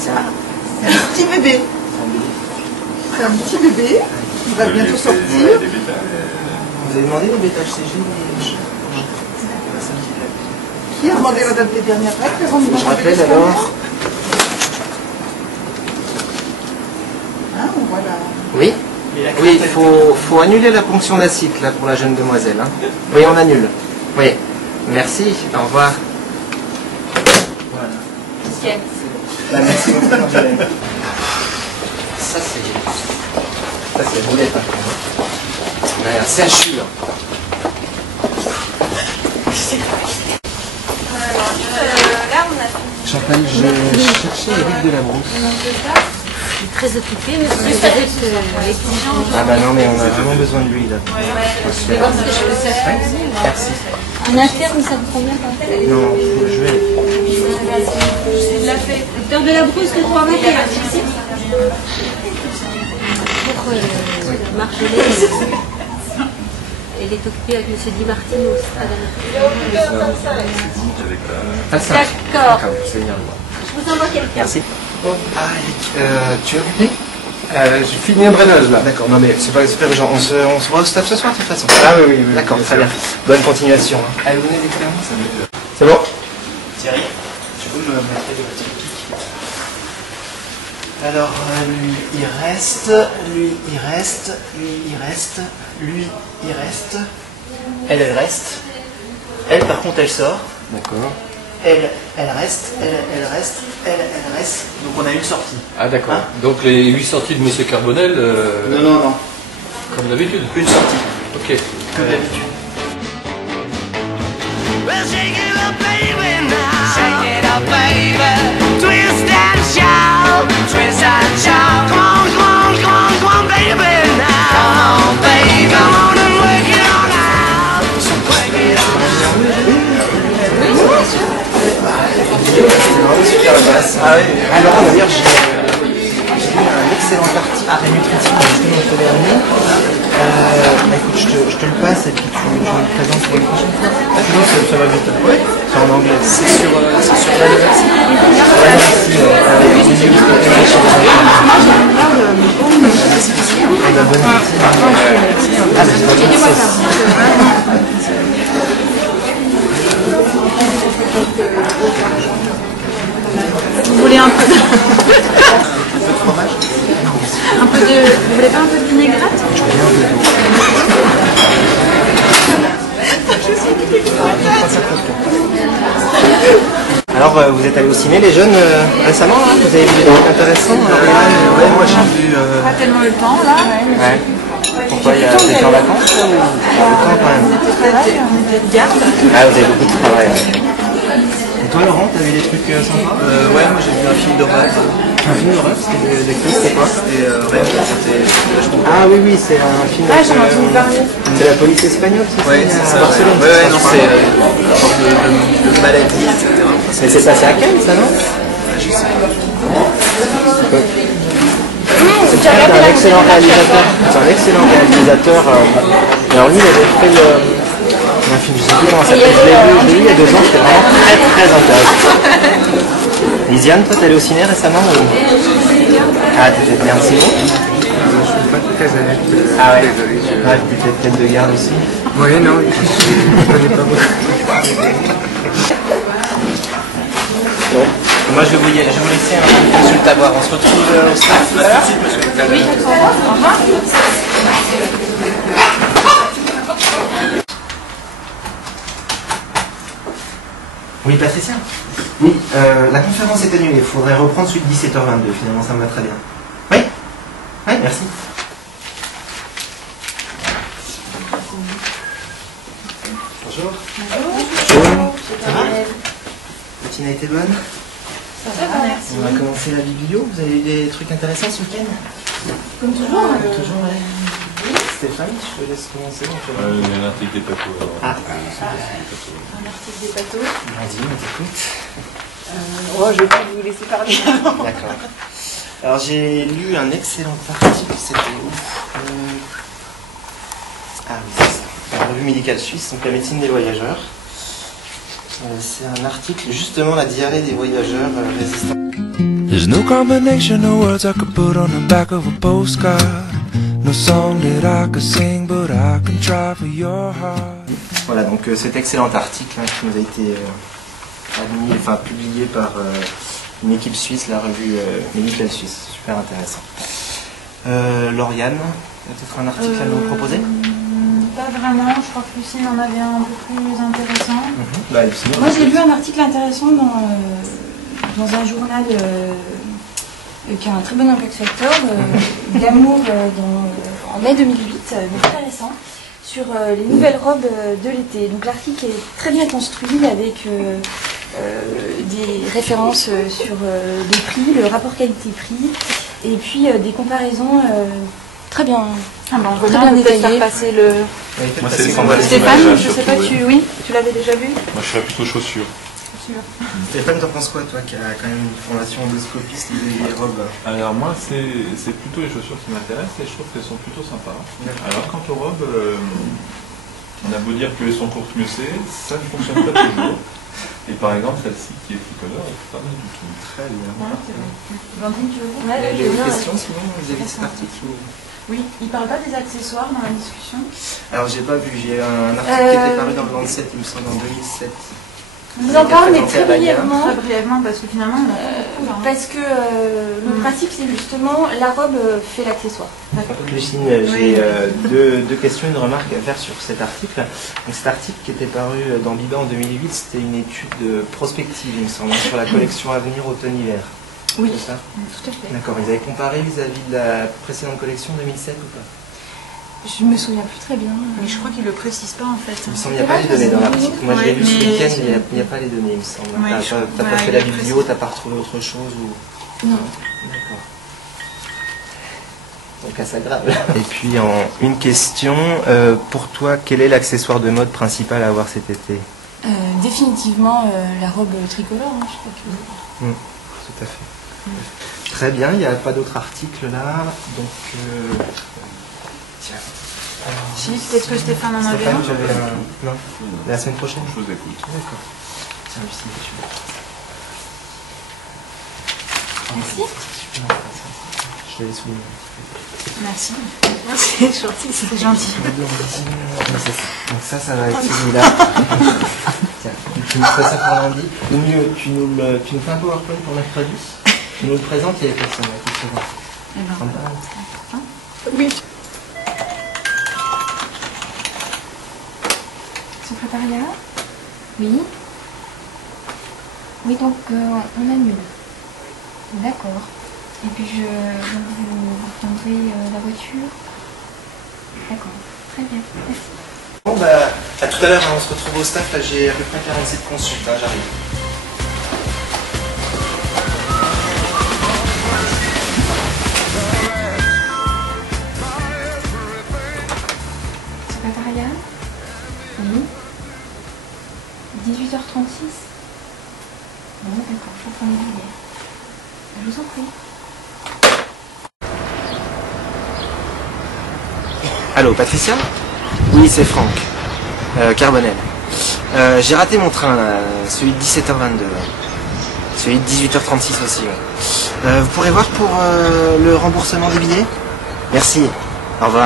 C'est un petit bébé. C'est un petit bébé. Il va bientôt sortir. Vous avez demandé les bêta-HCG? Qui a demandé la date des dernières règles? Je rappelle alors. Hein, voilà. Oui. Oui, il faut annuler la ponction d'acide là pour la jeune demoiselle. Hein. Oui, on annule. Oui. Merci. Au revoir. Voilà. Merci beaucoup. Ça c'est roulette. Hein. C'est un CHU là. Chantal, je cherchais Eric Delabrousse. Je suis très occupée, mais c'est juste avec l'exigence. Ah bah non, mais on a vraiment besoin de lui là. Je vais voir ce que je peux faire. Merci. En interne, ça vous convient pas? Non, je vais. Docteur Delabrousse, le 3 matin. Pour Marjolaine, elle est occupée avec M. Di Martino. D'accord. Je vous envoie quelqu'un. Merci. Ah, Eric, tu es occupé? J'ai fini un drainage là. D'accord, non mais c'est pas urgent. On se voit au stade ce soir de toute façon. Ah oui, oui. D'accord, très bien. Bonne continuation. Hein. Allez, vous venez d'écouter ça. C'est bon? Thierry, tu peux me mettre de votre pique? Alors, lui, il reste, lui, il reste, lui, il reste, lui, il reste. Elle reste. Elle, par contre, elle sort. D'accord. Elle reste, elle reste, elle reste. Donc on a une sortie. Ah d'accord. Hein? Donc les 8 sorties de M. Carbonel... Non. Comme d'habitude. Une sortie. Ok. Comme d'habitude. Well, shake it up, baby, now. Shake it up, baby. Twist and shout. Twist and shout. Come on, come on, come on, come on, baby, now. Come on, baby. Come on and work it on out. So break it on out. Super la basse. Ah oui. Alors d'ailleurs j'ai lu un excellent article à Nutrition au dernier. Écoute, je te le passe et puis je me le présente pour une prochaine fois. Non, ça va vite. Oui. C'est en anglais. C'est sur la nouvelle site. Vous voulez un peu de... un peu de... Vous voulez pas un peu de vinaigrette? Alors, vous êtes allés au ciné, les jeunes, récemment, hein? Vous avez vu des trucs intéressants? Ouais, moi j'ai vu... Pas tellement le temps là. Ouais. Pourquoi il y a des en vacances ou... le temps quand même? On était de garde. Ah, vous avez beaucoup de travail. Et toi, Laurent, t'as vu des trucs sympas? Ouais, moi j'ai vu un film d'horreur. Un film d'horreur? C'était quoi? Et ouais, c'était vachement Ah oui, c'est un film. Ah, j'en ai entendu parler. C'est la police espagnole, c'est ça? Ouais, c'est ça. Barcelone. Ouais, non, c'est une sorte de maladie, etc. Mais c'est passé à Cannes, ça, non? Je sais pas. C'est un excellent réalisateur. C'est un excellent réalisateur. Alors lui, il avait fait un film, je sais plus comment ça s'appelle. Je l'ai vu il y a 2 ans, c'était vraiment très intéressant. Lisiane, toi, t'es allée au ciné récemment ou... Ah, t'étais bien au ciné? Je suis pas très honnête. Ah ouais? Ouais, t'étais tête de garde aussi? Oui, non, je connais pas beaucoup. Bon. Moi, je vais vous laisser un consulte à voir. On se retrouve au stade tout à l'heure? Oui, au revoir. Oui, Patricia? Oui, la conférence est annulée. Il faudrait reprendre suite 17h22. Finalement, ça me va très bien. Oui? Oui, merci. Bonjour. Bonjour. Ça va? La matinée a été bonne? Ça va, merci. On va commencer la biblio. Vous avez eu des trucs intéressants ce week-end? Comme toujours. Comme toujours, ouais. Stéphane, je te laisse commencer. Il y a un article des patos. Ah. Un article des bateaux. Vas-y, on t'écoute. Oh, je vais pas vous laisser parler avant. D'accord. Alors j'ai lu un excellent article, c'était ouf. Ah oui, c'est ça. La revue médicale suisse, donc la médecine des voyageurs. C'est un article justement la diarrhée des voyageurs résistants. There's no combination of words I could put on the back of a postcard. No song that I could sing, but I can try for your heart. Voilà, donc cet excellent article hein, qui nous a été admis, enfin publié par une équipe suisse, la revue Médicale Suisse, super intéressant. Lauriane, peut-être un article à nous proposer? Pas vraiment, je crois que Lucine en avait un peu plus intéressant. Bah, Lucine, moi j'ai lu un article intéressant dans un journal qui a un très bon impact factor, Glamour en mai 2008, mais intéressant, sur les nouvelles robes de l'été. Donc l'article est très bien construit avec des références sur les prix, le rapport qualité-prix, et puis des comparaisons très bien, très bien détaillées. Passer le... Moi, c'est Stéphane, je sais pas, oui, tu l'avais déjà vu? Moi, je serais plutôt chaussures. Stéphane, t'en penses quoi, toi, qui a quand même une formation endoscopiste des robes? Alors moi, c'est plutôt les chaussures qui m'intéressent et je trouve qu'elles sont plutôt sympas. Alors quant aux robes, on a beau dire que elles sont courtes mieux c'est, ça ne fonctionne pas toujours. Et par exemple, celle-ci qui est tricolore, elle est pas mal du tout. Très bien. Ouais, Des questions sinon vis-à-vis de cet article? Oui, il ne parle pas des accessoires dans la discussion. Alors j'ai pas vu, j'ai un article qui était paru dans le Lancet, il me semble, en 2007. On vous en parle, mais très brièvement. Très brièvement, parce que finalement, parce que le pratique, c'est justement la robe fait l'accessoire. Lucine, j'ai deux questions, une remarque à faire sur cet article. Donc, cet article qui était paru dans Biba en 2008, c'était une étude prospective, il me semble, sur la collection à venir automne-hiver. Oui, c'est ça? tout à fait. D'accord, ils avaient comparé vis-à-vis de la précédente collection 2007 ou pas? Je me souviens plus très bien. Mais je crois qu'il ne le précise pas en fait. Il me semble qu'il n'y a pas les données dans l'article. Moi je l'ai vu ce week-end, il n'y a pas les données, il me semble. T'as pas fait la biblio, t'as pas retrouvé autre chose ou... Non. D'accord. Donc cas grave. Et puis une question, pour toi, quel est l'accessoire de mode principal à avoir cet été? Définitivement la robe tricolore, hein, je crois que... Tout à fait. Très bien, il n'y a pas d'autres articles là, donc... Tiens. Si, peut-être que Stéphane en avait un. Non, la semaine prochaine. Je vous écoute. D'accord. Tiens, Lucine, Merci. je l'avais souligné. Merci. C'est gentil. C'est gentil. Donc ça va être celui-là. Tiens, tu nous ferais ça pour lundi. Ou mieux, tu nous fais un PowerPoint pour mercredi. Tu nous le présentes, il y a personne qui se présente. Oui. Secrétariat? Oui. Oui, donc on annule. D'accord. Et puis donc vous prendrez la voiture? D'accord. Très bien. Merci. Bon bah, à tout à l'heure, hein, on se retrouve au staff, là j'ai à peu près 47 consultes, hein, j'arrive. Secrétariat? Oui. 18h36? Bon, d'accord, je prends les billets. Je vous en prie. Allô, Patricia? Oui, c'est Franck. Carbonel. J'ai raté mon train, là, celui de 17h22. Celui de 18h36 aussi, ouais. Vous pourrez voir pour le remboursement des billets? Merci. Au revoir.